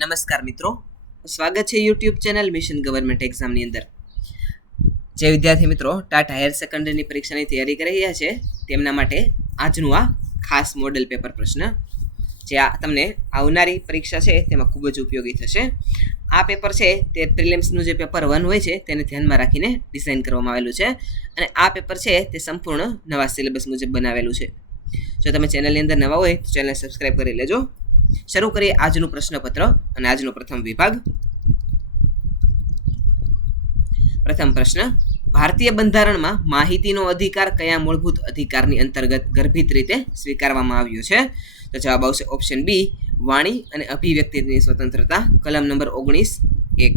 નમસ્કાર મિત્રો, સ્વાગત છે યુટ્યુબ ચેનલ મિશન ગવર્મેન્ટ એક્ઝામની અંદર. જે વિદ્યાર્થી મિત્રો ટાટ હાયર સેકન્ડરીની પરીક્ષાની તૈયારી કરી રહ્યા છે તેમના માટે આજનું આ ખાસ મોડેલ પેપર પ્રશ્ન જે તમને આવનારી પરીક્ષા છે તેમાં ખૂબ જ ઉપયોગી થશે. આ પેપર છે તે પ્રિલિમ્સનું જે પેપર 1 હોય છે તેને ધ્યાનમાં રાખીને ડિઝાઇન કરવામાં આવેલું છે અને આ પેપર છે તે સંપૂર્ણ નવા સિલેબસ મુજબ બનાવેલું છે. જો તમે ચેનલની અંદર નવા હોય તો ચેનલને સબસ્ક્રાઈબ કરી લેજો. શરૂ કરીએ આજનું પ્રશ્નપત્ર અને આજનો પ્રથમ વિભાગ. પ્રથમ પ્રશ્ન: ભારતીય બંધારણમાં માહિતીનો અધિકાર કયા મૂળભૂત અધિકારની અંતર્ગત ગર્ભિત રીતે સ્વીકારવામાં આવ્યો છે? તો જવાબ આવશે ઓપ્શન બી, વાણી અને અભિવ્યક્તિની સ્વતંત્રતા, કલમ નંબર 19(1).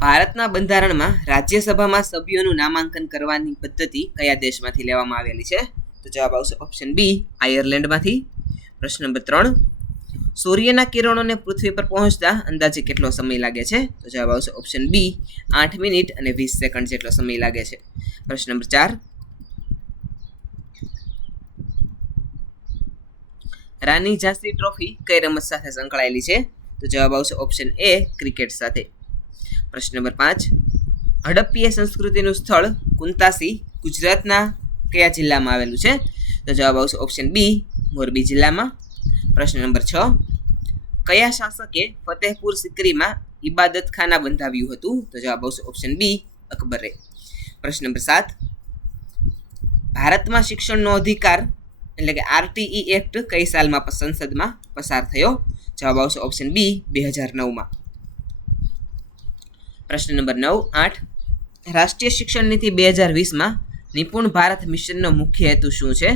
ભારતના બંધારણમાં રાજ્યસભામાં સભ્યોનું નામાંકન કરવાની પદ્ધતિ કયા દેશમાંથી લેવામાં આવેલી છે? તો જવાબ આવશે ઓપ્શન બી, આયર્લેન્ડમાંથી. પ્રશ્ન નંબર 3: સૂર્યના કિરણોને પૃથ્વી પર પહોંચતા અંદાજે કેટલો સમય લાગે છે? તો જવાબ આવશે ઓપ્શન બી, 8 મિનિટ અને 20 સેકન્ડ જેટલો સમય લાગે છે. પ્રશ્ન નંબર 4: રાની ઝાંસી ટ્રોફી કઈ રમત સાથે સંકળાયેલી છે? તો જવાબ આવશે ઓપ્શન એ, ક્રિકેટ સાથે. પ્રશ્ન નંબર 5: હડપ્પીય સંસ્કૃતિનું સ્થળ કુંતાસી ગુજરાતના કયા જિલ્લામાં આવેલું છે? તો જવાબ આવશે ઓપ્શન બી, મોરબી જિલ્લામાં. પ્રશ્ન નંબર 6: કયા શાસકે ફતેહપુર સિકરીમાં ઇબાદતખાના બંધાવ્યું હતું? તો જવાબ આવશે ઓપ્શન બી, અકબરે. પ્રશ્ન નંબર 7: ભારતમાં શિક્ષણનો અધિકાર એટલે કે આરટીઈ એક્ટ કઈ સાલમાં સંસદમાં પસાર થયો? જવાબ આવશે ઓપ્શન બી, 2009માં. પ્રશ્ન નંબર 8: રાષ્ટ્રીય શિક્ષણ નીતિ 2020માં નિપુણ ભારત મિશનનો મુખ્ય હેતુ શું છે?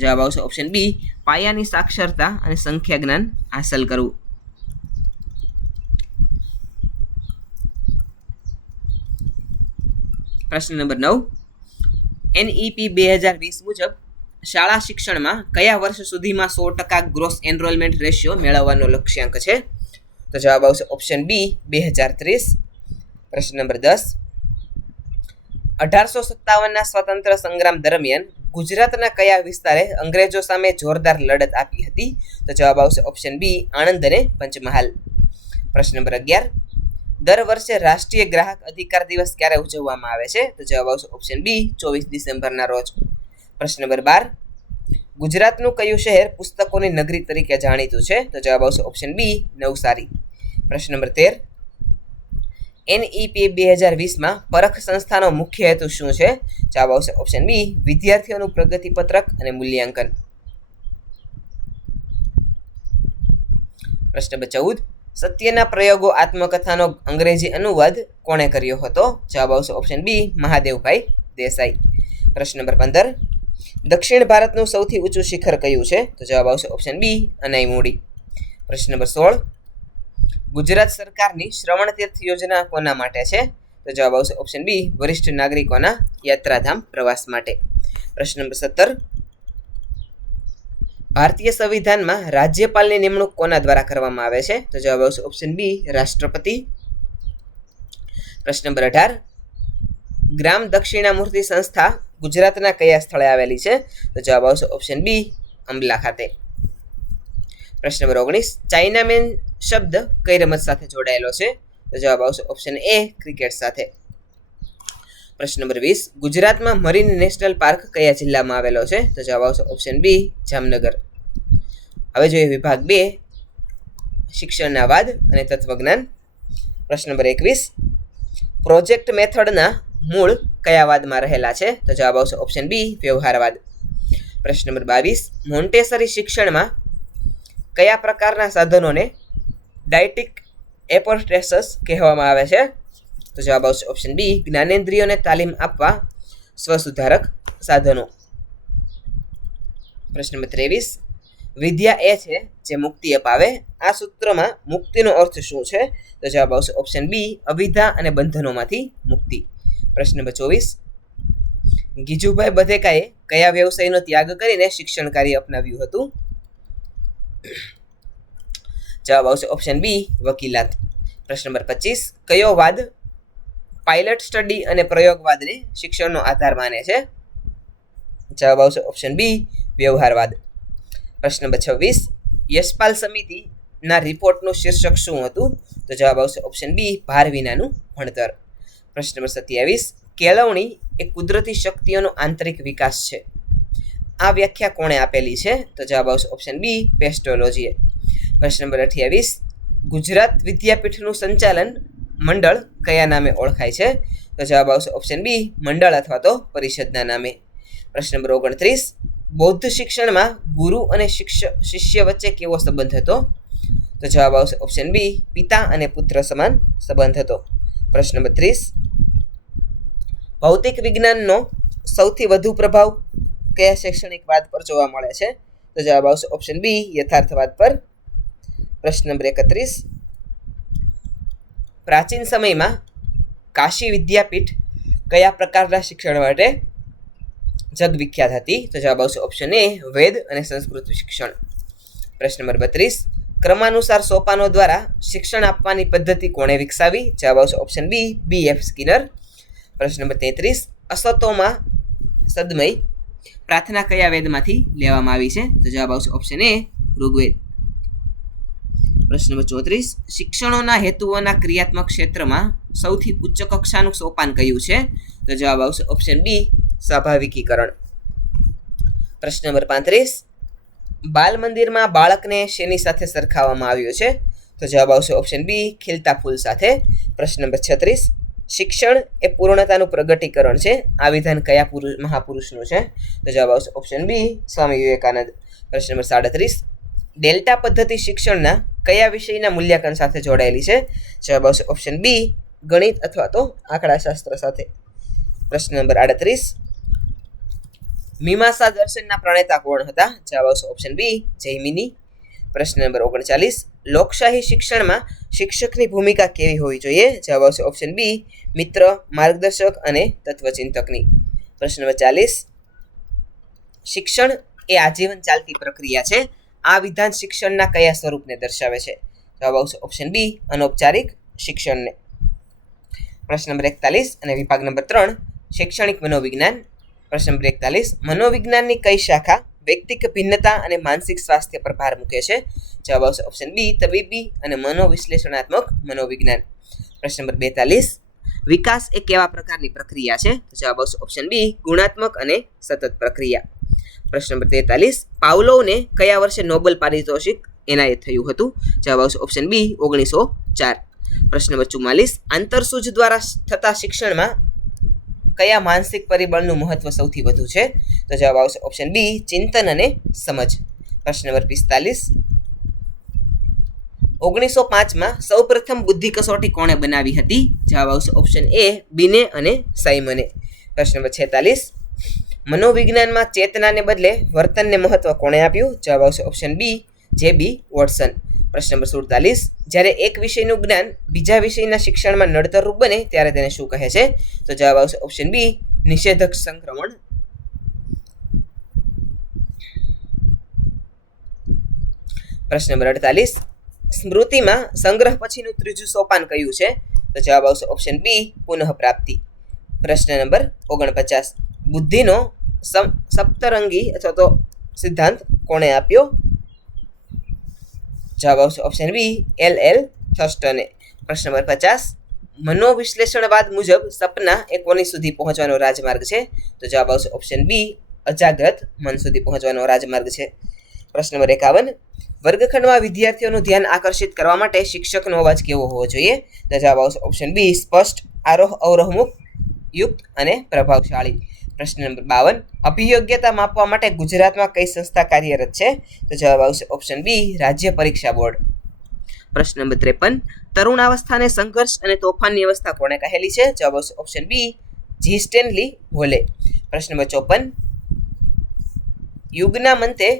જવાબ આવશે ઓપ્શન બી, પાયાની સાક્ષરતા અને સંખ્યા જ્ઞાન હાંસલ કરવું. પ્રશ્ન નંબર 9: એનઈપી 2020 મુજબ શાળા શિક્ષણમાં કયા વર્ષ સુધીમાં 100% ગ્રોસ એનરોલમેન્ટ રેશિયો મેળવવાનો લક્ષ્યાંક છે? તો જવાબ આવશે ઓપ્શન બી, 2030. પ્રશ્ન નંબર 10: 1857ના સ્વાતંત્ર્ય સંગ્રામ દરમિયાન ગુજરાતના કયા વિસ્તારે અંગ્રેજો સામે જોરદાર લડત આપી હતી? તો જવાબ આવશે ઓપ્શન બી, આણંદ અને પંચમહાલ. પ્રશ્ન નંબર 11: દર વર્ષે રાષ્ટ્રીય ગ્રાહક અધિકાર દિવસ ક્યારે ઉજવવામાં આવે છે? તો જવાબ આવશે ઓપ્શન બી, 24 ડિસેમ્બરના રોજ. પ્રશ્ન નંબર 12: ગુજરાતનું કયું શહેર પુસ્તકોની નગરી તરીકે જાણીતું છે? તો જવાબ આવશે ઓપ્શન બી, નવસારી. પ્રશ્ન નંબર 13: એનઈપી 2020માં પરખ સંસ્થાનો મુખ્ય હેતુ શું છે? જવાબ આવશે ઓપ્શન બી, વિદ્યાર્થીઓનું પ્રગતિપત્રક અને મૂલ્યાંકન. પ્રશ્ન નંબર 14: સત્યના પ્રયોગો આત્મકથાનો અંગ્રેજી અનુવાદ કોણે કર્યો હતો? જવાબ આવશે ઓપ્શન બી, મહાદેવભાઈ દેસાઈ. પ્રશ્ન નંબર 15: દક્ષિણ ભારતનું સૌથી ઊંચું શિખર કયું છે? તો જવાબ આવશે ઓપ્શન બી, અનાઈમોડી. પ્રશ્ન નંબર 16: ગુજરાત સરકારની શ્રવણ તીર્થ યોજના કોના માટે છે? તો જવાબ આવશે ઓપ્શન બી, વરિષ્ઠ નાગરિકોના યાત્રાધામ પ્રવાસ માટે. પ્રશ્ન નંબર 17: ભારતીય સંવિધાનમાં રાજ્યપાલની નિમણૂક કોના દ્વારા કરવામાં આવે છે? તો જવાબ આવશે ઓપ્શન બી, રાષ્ટ્રપતિ. પ્રશ્ન નંબર 18: ગ્રામ દક્ષિણામૂર્તિ સંસ્થા ગુજરાતના કયા સ્થળે આવેલી છે? તો જવાબ આવશે ઓપ્શન બી, અંબલા ખાતે. પ્રશ્ન નંબર 19: ચાઇનામેન શબ્દ કઈ રમત સાથે જોડાયેલો છે? તો જવાબ આવશે ઓપ્શન એ, ક્રિકેટ સાથે. પ્રશ્ન નંબર 20: ગુજરાતમાં મરીન નેશનલ પાર્ક કયા જિલ્લામાં આવેલો છે? તો જવાબ આવશે ઓપ્શન બી, જામનગર. હવે જોઈએ વિભાગ 2, શિક્ષણના વાદ અને તત્વજ્ઞાન. પ્રશ્ન નંબર 21: પ્રોજેક્ટ મેથડના મૂળ કયા વાદમાં રહેલા છે? તો જવાબ આવશે ઓપ્શન બી, વ્યવહારવાદ. પ્રશ્ન નંબર 22: મોન્ટેસરી શિક્ષણમાં કયા પ્રકારના સાધનોને ડાયટિક એપોસ્ટેસસ કહેવામાં આવે છે? તો જવાબ આવશે ઓપ્શન બી, જ્ઞાનેન્દ્રિયોને તાલીમ આપવા સ્વસુધારક સાધનો. પ્રશ્ન નંબર 23: વિદ્યા એ છે જે મુક્તિ અપાવે. આ સૂત્રમાં મુક્તિનો અર્થ શું છે? તો જવાબ આવશે ઓપ્શન બી, અવિદ્યા અને બંધનોમાંથી મુક્તિ. પ્રશ્ન નંબર 24: ગીજુભાઈ બધેકાએ કયા વ્યવસાયનો ત્યાગ કરીને શિક્ષણ કાર્ય અપનાવ્યું હતું? જવાબ આવશે ઓપ્શન બી, વકીલાત. પ્રશ્ન નંબર 25: કયો વાદ પાયલટ સ્ટડી અને પ્રયોગવાદને શિક્ષણનો આધાર માને છે? જવાબ આવશે ઓપ્શન બી, વ્યવહારવાદ. પ્રશ્ન નંબર 26: યશપાલ સમિતિ ના રિપોર્ટનું શીર્ષક શું હતું? તો જવાબ આવશે ઓપ્શન બી, ભાર વિનાનું ભણતર. પ્રશ્ન નંબર 27, કેળવણી એ કુદરતી શક્તિઓનો આંતરિક વિકાસ છે. આ વ્યાખ્યા કોણે આપેલી છે? તો જવાબ આવશે ઓપ્શન બી, પેસ્ટોલોજીએ. પ્રશ્ન નંબર 28, ગુજરાત વિદ્યાપીઠનું સંચાલન મંડળ કયા નામે ઓળખાય છે? તો જવાબ આવશે ઓપ્શન બી, મંડળ અથવા તો પરિષદના નામે. પ્રશ્ન નંબર 29, બૌદ્ધ શિક્ષણમાં ગુરુ અને શિષ્ય વચ્ચે કેવો સંબંધ હતો? તો જવાબ આવશે ઓપ્શન બી, પિતા અને પુત્ર સમાન સંબંધ હતો. પ્રશ્ન નંબર 30, ભૌતિક વિજ્ઞાનનો સૌથી વધુ પ્રભાવ કયા શૈક્ષણિકવાદ પર જોવા મળે છે? તો જવાબ આવશે ઓપ્શન બી, યથાર્થવાદ પર. પ્રશ્ન નંબર 31, પ્રાચીન સમયમાં કાશી વિદ્યાપીઠ કયા પ્રકારના શિક્ષણ માટે જગવિખ્યાત હતી? તો જવાબ આવશે ઓપ્શન એ, વેદ અને સંસ્કૃત શિક્ષણ. પ્રશ્ન નંબર 32, ક્રમાનુસાર સોપાનો દ્વારા શિક્ષણ આપવાની પદ્ધતિ કોણે વિકસાવી? જવાબ આવશે ઓપ્શન બી, BF સ્કિનર. પ્રશ્ન નંબર 33, અસતોમાં સદમય પ્રાર્થના કયા વેદમાંથી લેવામાં આવી છે? તો જવાબ આવશે ઓપ્શન એ, ઋગ્વેદ. પ્રશ્ન નંબર 34, શિક્ષણોના હેતુઓના ક્રિયાત્મક ક્ષેત્રમાં સૌથી ઉચ્ચ કક્ષાનું સોપાન કયું છે? તો જવાબ આવશે ઓપ્શન બી, સ્વાભાવિકીકરણ. પ્રશ્ન નંબર 35, બાલ મંદિરમાં બાળકને શેની સાથે સરખાવવામાં આવ્યો છે? તો જવાબ આવશે ઓપ્શન બી, ખીલતા ફૂલ સાથે. પ્રશ્ન નંબર 36, શિક્ષણ એ પૂર્ણતાનું પ્રગટીકરણ છે. આ વિધાન કયા મહાપુરુષનું છે? તો જવાબ આવશે ઓપ્શન બી, સ્વામી વિવેકાનંદ. પ્રશ્ન નંબર 37, ડેલ્ટા પદ્ધતિ શિક્ષણના કયા વિષયના મૂલ્યાંકન સાથે જોડાયેલી છે? જવાબ આવશે ઓપ્શન બી, ગણિત અથવા તો આંકડાશાસ્ત્ર સાથે. પ્રશ્ન નંબર 38, મીમાંસા દર્શનના પ્રણેતા કોણ હતા? જવાબ આવશે ઓપ્શન બી, જૈમિની. પ્રશ્ન નંબર 39, લોકશાહી શિક્ષણમાં શિક્ષકની ભૂમિકા કેવી હોવી જોઈએ? જવાબ આવશે ઓપ્શન બી, મિત્ર, માર્ગદર્શક અને તત્વચિંતકની. પ્રશ્ન નંબર 40, શિક્ષણ એ આજીવન ચાલતી પ્રક્રિયા છે. આ વિધાન શિક્ષણના કયા સ્વરૂપને દર્શાવે છે? જવાબ આવશે ઓપ્શન બી, અનૌપચારિક શિક્ષણને. પ્રશ્ન નંબર 41 અને વિભાગ નંબર 3, શૈક્ષણિક મનોવિજ્ઞાન. પ્રશ્ન નંબર 41, મનોવિજ્ઞાનની કઈ શાખા વ્યક્તિક ભિન્નતા અને માનસિક સ્વાસ્થ્ય પર ભાર મૂકે છે? જવાબ આવશે ઓપ્શન બી, તબીબી અને મનોવિશ્લેષણાત્મક મનોવિજ્ઞાન. પ્રશ્ન નંબર 42, વિકાસ એ કેવા પ્રકારની પ્રક્રિયા છે? તો જવાબ આવશે ઓપ્શન બી, ગુણાત્મક અને સતત પ્રક્રિયા. પ્રશ્ન નંબર 43, પાવલોવને કયા વર્ષે નોબેલ પારિતોષિક એનાયત થયું હતું? જવાબ આવશે ઓપ્શન બી, 1904. પ્રશ્ન નંબર 44, આંતરસૂઝ દ્વારા થતા શિક્ષણમાં કયા માનસિક પરિબળનું મહત્વ સૌથી વધુ છે? તો જવાબ આવશે ઓપ્શન બી, ચિંતન અને સમજ. પ્રશ્ન નંબર 45, 1905માં સૌપ્રથમ બુદ્ધિ કસોટી કોણે બનાવી હતી? જવાબ આવશે ઓપ્શન એ, બિને અને સાયમને. પ્રશ્ન નંબર 46, મનોવિજ્ઞાનમાં ચેતનાને બદલે વર્તનને મહત્વ કોણે આપ્યું? જવાબ આવશે ઓપ્શન બી, JB વોટસન. પ્રશ્ન નંબર 47, જ્યારે એક વિષયનું જ્ઞાન બીજા વિષયના શિક્ષણમાં નડતરરૂપ બને ત્યારે તેને શું કહે છે? તો જવાબ આવશે ઓપ્શન બી, નિષેધક સંક્રમણ. પ્રશ્ન નંબર 48, સ્મૃતિમાં સંગ્રહ પછીનું ત્રીજું સોપાન કયું છે? તો જવાબ આવશે ઓપ્શન બી, પુનઃપ્રાપ્તિ. પ્રશ્ન નંબર 49, બુદ્ધિનો સપ્તરંગી અથવા તો સિદ્ધાંત કોણે આપ્યો? જવાબ આવશે ઓપ્શન બી, LL થર્સ્ટને. પ્રશ્ન નંબર 50, મનોવિશ્લેષણવાદ મુજબ સપના એ કોની સુધી પહોંચવાનો રાજમાર્ગ છે? તો જવાબ આવશે ઓપ્શન બી, અજાગ્રત મન સુધી પહોંચવાનો રાજમાર્ગ છે. પ્રશ્ન નંબર 51, વર્ગખંડમાં વિદ્યાર્થીઓનું ધ્યાન આકર્ષિત કરવા માટે શિક્ષકનો અવાજ કેવો હોવો જોઈએ? તો જવાબ આવશે ઓપ્શન બી, સ્પષ્ટ, આરોહ અવરોહમુખ યુક્ત અને પ્રભાવશાળી. પ્રશ્ન નંબર 52, અભિયોગ્યતા માપવા માટે ગુજરાતમાં કઈ સંસ્થા કાર્યરત છે? તો જવાબ આવશે ઓપ્શન બી, રાજ્ય પરીક્ષા બોર્ડ. પ્રશ્ન નંબર 53, તરુણાવસ્થાને સંઘર્ષ અને તોફાનની અવસ્થા કોણે કહેલી છે? જવાબ આવશે ઓપ્શન બી, જી સ્ટેનલી હોલે. પ્રશ્ન નંબર 54, યુગના મંતે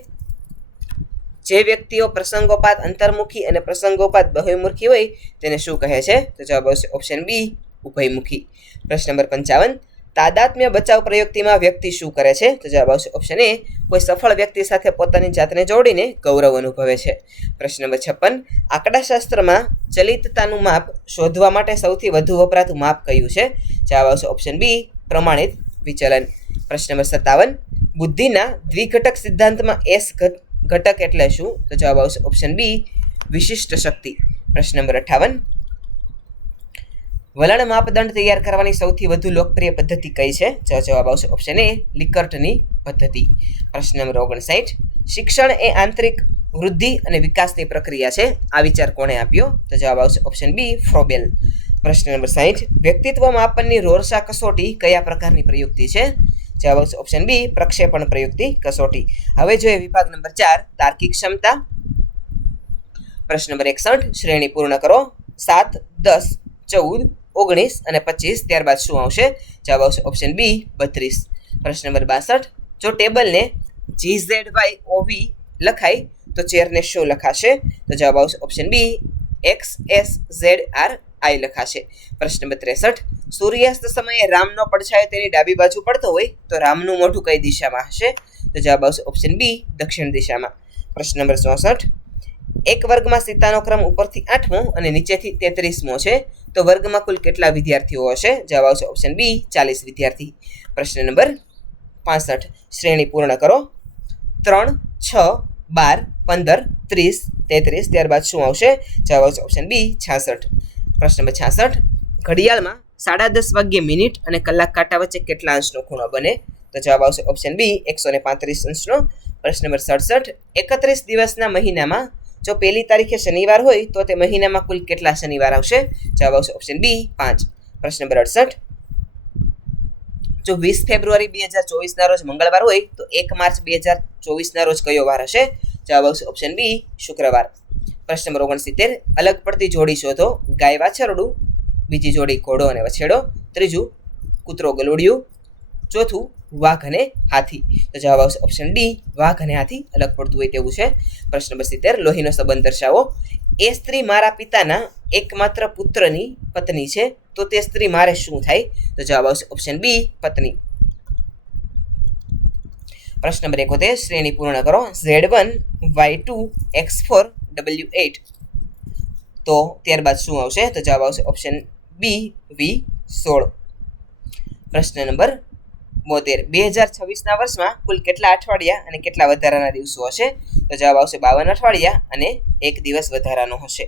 જે વ્યક્તિઓ પ્રસંગોપાત અંતર્મુખી અને પ્રસંગોપાત બહિર્મુખી હોય તેને શું કહે છે? તો જવાબ આવશે ઓપ્શન બી, ઉભયમુખી. પ્રશ્ન નંબર 55, તાદાત્મ્ય બચાવ પ્રયુક્તિમાં વ્યક્તિ શું કરે છે? તો જવાબ આવશે ઓપ્શન એ, કોઈ સફળ વ્યક્તિ સાથે પોતાની જાતને જોડીને ગૌરવ અનુભવે છે. પ્રશ્ન નંબર 56, આંકડાશાસ્ત્રમાં ચલિતતાનું માપ શોધવા માટે સૌથી વધુ વપરાતું માપ કયું છે? જવાબ આવશે ઓપ્શન બી, પ્રમાણિત વિચલન. પ્રશ્ન નંબર 57, બુદ્ધિના દ્વિઘટક સિદ્ધાંતમાં S ઘટક એટલે શું? તો જવાબ આવશે ઓપ્શન બી, વિશિષ્ટ શક્તિ. પ્રશ્ન નંબર 58. વલણ માપદંડ તૈયાર કરવાની સૌથી વધુ લોકપ્રિય પદ્ધતિ કઈ છે? જવાબ આવશે ઓપ્શન એ લિકર્ટની પદ્ધતિ. પ્રશ્ન નંબર 59. શિક્ષણ એ આંતરિક વૃદ્ધિ અને વિકાસની પ્રક્રિયા છે. આ વિચાર કોણે આપ્યો? તો જવાબ આવશે ઓપ્શન બી ફ્રોબેલ. પ્રશ્ન નંબર 60. વ્યક્તિત્વ માપનની રોર્સા કસોટી કયા પ્રકારની પ્રયુક્તિ છે? જવાબ આવશે ઓપ્શન બી પ્રક્ષેપણ પ્રયુક્તિ કસોટી. હવે જોઈએ વિભાગ નંબર 4 તાર્કિક ક્ષમતા. પ્રશ્ન નંબર 61. શ્રેણી પૂર્ણ કરો. 7, 10, 14, 19 અને 25. ત્યારબાદ શું આવશે? જવાબ આવશે ઓપ્શન બી 32. પ્રશ્ન નંબર 62. જો ટેબલને GZYOV લખાય તો ચેરને શું લખાશે? તો જવાબ આવશે ઓપ્શન બી XSZRI લખાશે. પ્રશ્ન નંબર 63. સૂર્યાસ્ત સમયે રામનો પડછાયો તેની ડાબી બાજુ પડતો હોય તો રામનું મોઢું કઈ દિશામાં હશે? તો જવાબ આવશે ઓપ્શન બી દક્ષિણ દિશામાં. પ્રશ્ન નંબર 64. એક વર્ગમાં સીતાનો ક્રમ ઉપરથી 8મો અને નીચેથી 33મો છે તો વર્ગમાં કુલ કેટલા વિદ્યાર્થીઓ હશે? જવાબ આવશે ઓપ્શન બી 40 વિદ્યાર્થી. પ્રશ્ન નંબર 65. શ્રેણી પૂર્ણ કરો. 3, 6, 12, 15, 30, 33. ત્યારબાદ શું આવશે? જવાબ આવશે ઓપ્શન બી 66. પ્રશ્ન નંબર 66. ઘડિયાળમાં 10:30 વાગ્યે મિનિટ અને કલાક કાંટા વચ્ચે કેટલા અંશનો ખૂણો બને? તો જવાબ આવશે ઓપ્શન બી 135 અંશનો. પ્રશ્ન નંબર 67. 31 દિવસના મહિનામાં જો પહેલી તારીખે શનિવાર હોય તો તે મહિનામાં કુલ કેટલા શનિવાર આવશે? જવાબ આવશે ઓપ્શન બી 5. પ્રશ્ન નંબર 68. જો 20 ફેબ્રુઆરી 2024ના રોજ મંગળવાર હોય તો 1 માર્ચ 2024ના રોજ કયો વાર હશે? જવાબ આવશે ઓપ્શન બી શુક્રવાર. પ્રશ્ન નંબર 69. અલગ પડતી જોડી શોધો. ગાય વાછરડું, બીજી જોડી ઘોડો અને વછેડો, ત્રીજું કૂતરો ગલુડિયું, ચોથું વાઘ અને હાથી. તો જવાબ આવશે ઓપ્શન ડી વાઘ અને હાથી અલગ પડતું હોય તેવું છે. પ્રશ્ન નંબર 70. લોહીનો સંબંધ દર્શાવો. એ સ્ત્રી મારા પિતાના એકમાત્ર પુત્રની પત્ની છે તો તે સ્ત્રી મારે શું થાય? તો જવાબ આવશે ઓપ્શન બી પત્ની. પ્રશ્ન નંબર 71. શ્રેણી પૂર્ણ કરો. Z1, Y2, X4, W8. તો ત્યારબાદ શું આવશે? તો જવાબ આવશે ઓપ્શન બી V16. પ્રશ્ન નંબર 72. 2026ના વર્ષમાં કુલ કેટલા અઠવાડિયા અને કેટલા વધારાના દિવસો હશે? તો જવાબ આવશે 52 અઠવાડિયા અને 1 દિવસ વધારાનો હશે.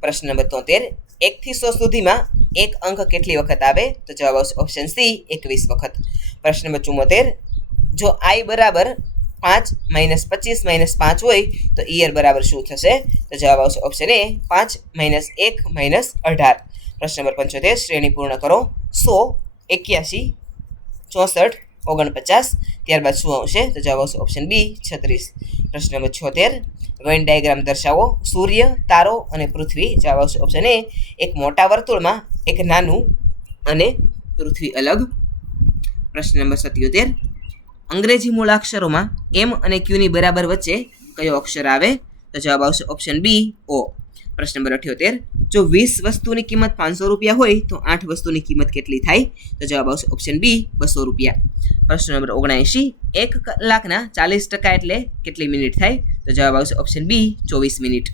પ્રશ્ન નંબર 73. 1 થી 100 સુધીમાં એક અંક કેટલી વખત આવે? તો જવાબ આવશે ઓપ્શન સી 21 વખત. પ્રશ્ન નંબર 74. જો I બરાબર 5 - 25 - 5 હોય તો ઈયર બરાબર શું થશે? તો જવાબ આવશે ઓપ્શન એ 5 - 1 - 18. પ્રશ્ન નંબર 75. શ્રેણી પૂર્ણ કરો. 100, 81, 64, 49. ત્યારબાદ શું આવશે? તો જવાબ આવશે ઓપ્શન બી 36. પ્રશ્ન નંબર 76. વેન ડાયાગ્રામ દર્શાવો. સૂર્ય, તારો અને પૃથ્વી. જવાબ આવશે ઓપ્શન એ એક મોટા વર્તુળમાં એક નાનું અને પૃથ્વી અલગ. પ્રશ્ન નંબર 77. અંગ્રેજી મૂળાક્ષરોમાં M અને Q ની બરાબર વચ્ચે કયો અક્ષર આવે? તો જવાબ આવશે ઓપ્શન બી O. પ્રશ્ન નંબર 78. જો 20 વસ્તુની કિંમત 500 રૂપિયા હોય તો 8 વસ્તુની કિંમત કેટલી થાય? તો જવાબ આવશે ઓપ્શન બી 200 રૂપિયા. પ્રશ્ન નંબર 79. 1 કલાકના 40% એટલે કેટલી મિનિટ થાય? તો જવાબ આવશે ઓપ્શન બી 24 મિનિટ.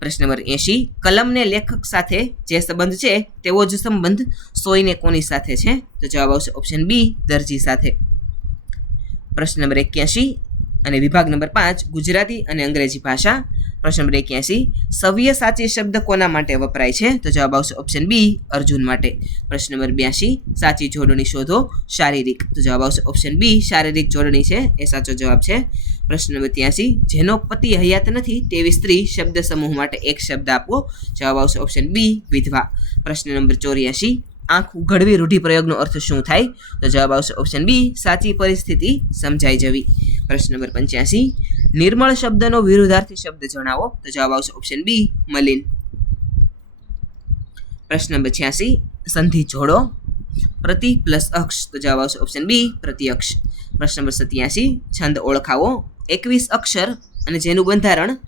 પ્રશ્ન નંબર 80. કલમને લેખક સાથે જે સંબંધ છે તેવો જ સંબંધ સોયને કોની સાથે છે? તો જવાબ આવશે ઓપ્શન બી દરજી સાથે. પ્રશ્ન નંબર 81 અને વિભાગ નંબર 5 ગુજરાતી અને અંગ્રેજી ભાષા. પ્રશ્ન નંબર 81. સવ્ય સાચી શબ્દ કોના માટે વપરાય છે? તો જવાબ આવશે ઓપ્શન બી અર્જુન માટે. પ્રશ્ન નંબર 82. સાચી જોડણી શોધો. શારીરિક. તો જવાબ આવશે ઓપ્શન બી શારીરિક જોડણી છે એ સાચો જવાબ છે. પ્રશ્ન નંબર 83. જેનો પતિ હયાત નથી તેવી સ્ત્રી શબ્દ સમૂહ માટે એક શબ્દ આપો. જવાબ આવશે ઓપ્શન બી વિધવા. પ્રશ્ન નંબર 84. આંખ ઉઘડવી રૂઢિપ્રયોગનો અર્થ શું થાય? તો જવાબ આવશે ઓપ્શન બી સાચી પરિસ્થિતિ સમજાઈ જવી. પ્રશ્ન નંબર 85. નિર્મળ શબ્દનો વિરુદ્ધાર્થી શબ્દ જણાવો. તો જવાબ આવશે ઓપ્શન બી મલિન. પ્રશ્ન નંબર 86. સંધિ જોડો. પ્રતિ પ્લસ અક્ષ. તો જવાબ આવશે ઓપ્શન બી પ્રતિઅક્ષ. પ્રશ્ન નંબર 87. છંદ ઓળખાવો. 21 અક્ષર અને જેનું બંધારણ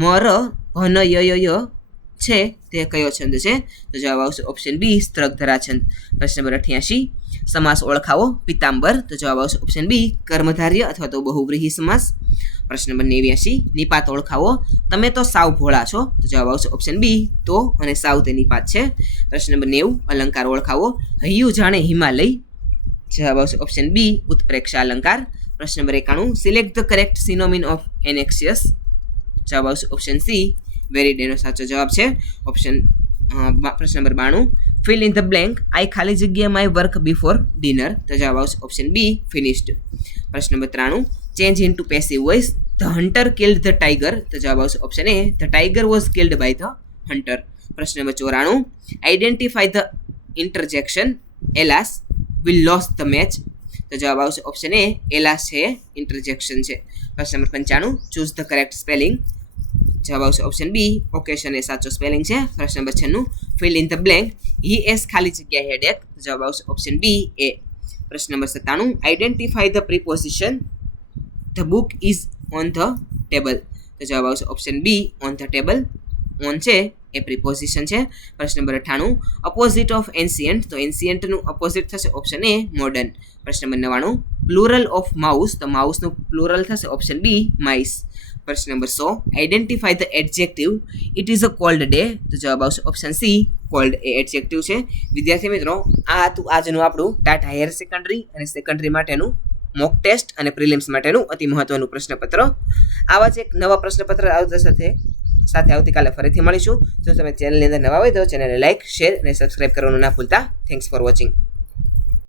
મ ર ભ ન ય ય છે તે કયો છંદ છે? તો જવાબ આવશે ઓપ્શન બી સ્ત્રગધરા છંદ. પ્રશ્ન નંબર 88. સમાસ ઓળખાવો. પિતાંબર. તો જવાબ આવશે ઓપ્શન બી કર્મધાર્ય અથવા તો બહુવ્રીહી સમાસ. પ્રશ્ન નંબર 89. નિપાત ઓળખાવો. તમે તો સાવ ભોળા છો. તો જવાબ આવશે ઓપ્શન બી તો અને સાવ તે નિપાત છે. પ્રશ્ન નંબર 90. અલંકાર ઓળખાવો. હૈયું જાણે હિમાલય. જવાબ આવશે ઓપ્શન બી ઉત્પ્રેક્ષા અલંકાર. પ્રશ્ન number 91 select the correct synonym of anxious. જવાબ આવશે ઓપ્શન સી વેરીડ એનો સાચો જવાબ છે. પ્રશ્ન number 92 fill in the blank I ખાલી જગ્યા માય વર્ક બિફોર ડિનર. તો જવાબ આવશે ઓપ્શન બી ફિનિશ્ડ. પ્રશ્ન number 93 change into passive voice the hunter killed the tiger. તો જવાબ આવશે option A the tiger was killed by the hunter. પ્રશ્ન number 94 identify the interjection alas will lose the match. તો જવાબ આવશે option એ એલાસ છે ઇન્ટરજેક્શન છે. પ્રશ્ન number 95 choose the correct spelling. જવાબ આવશે ઓપ્શન બી ઓકેશન એ સાચો સ્પેલિંગ છે. પ્રશ્ન number 96 fill in the blank he has ખાલી જગ્યા હેડેક. જવાબ આવશે ઓપ્શન બી એ. પ્રશ્ન number 97 identify the preposition the book is on the table. તો જવાબ આવશે option B on the table. On છે એ પ્રિપોઝિશન છે. પ્રશ્ન નંબર 98 અપોઝિટ ઓફ એન્શિયન્ટ. તો એન્શિયન્ટનું અપોઝિટ થશે ઓપ્શન એ મોડર્ન. પ્રશ્ન નંબર 99 પ્લુરલ ઓફ માઉસ. તો માઉસનું પ્લુરલ થશે ઓપ્શન બી માઇસ. પ્રશ્ન number 100 identify the adjective it is a cold day. તો જવાબ આવશે ઓપ્શન સી કોલ્ડ એ એડજેક્ટિવ છે. વિદ્યાર્થી મિત્રો આ હતું આજનું આપણું ટાટા હાયર સેકન્ડરી અને સેકન્ડરી માટેનું મોક ટેસ્ટ અને પ્રિલિમ્સ માટેનું અતિ મહત્વનું પ્રશ્નપત્ર. આવા જ એક નવા પ્રશ્નપત્ર આવતા સાથે આવતીકાલે ફરીથી મળીશું. જો તમે ચેનલની અંદર નવા હોય તો ચેનલને લાઇક શેર અને સબસ્ક્રાઇબ કરવાનું ના ભૂલતા. Thanks for watching.